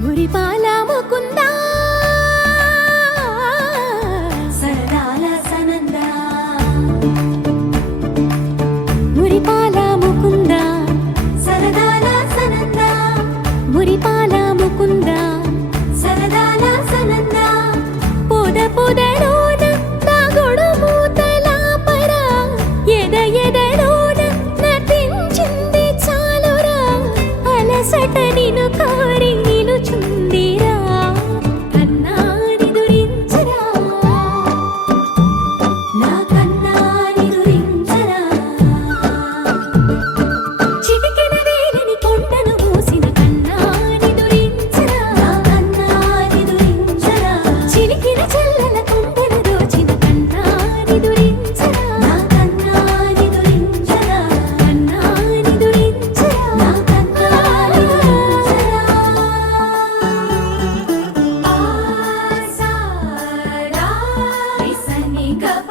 మురిపాల ముకుందా సరదాల సనందా మురిపాల ముకుందా సరదాల సనందా మురిపాల ముకుందా సరదాల సనందా పొద పొదలోన తాగుడు మూతల పరా ఎద ఎదలోన నటించింది చాలురా అలసట నిను కోరి నిలుచుందిరా కన్నాని దురించరా నా కన్నాని దురించరా చిటికెన వేలిని కొండను మూసిన కన్నాని దురించరా నా కన్నాని దురించరా చిలికిన చెల్లెల కొండను దోచిన కన్నాని దురించరా నా కన్నాని దురించరా కన్నాని దురించరా నా కన్నాని దురించరా ఆసారా ఇసని గప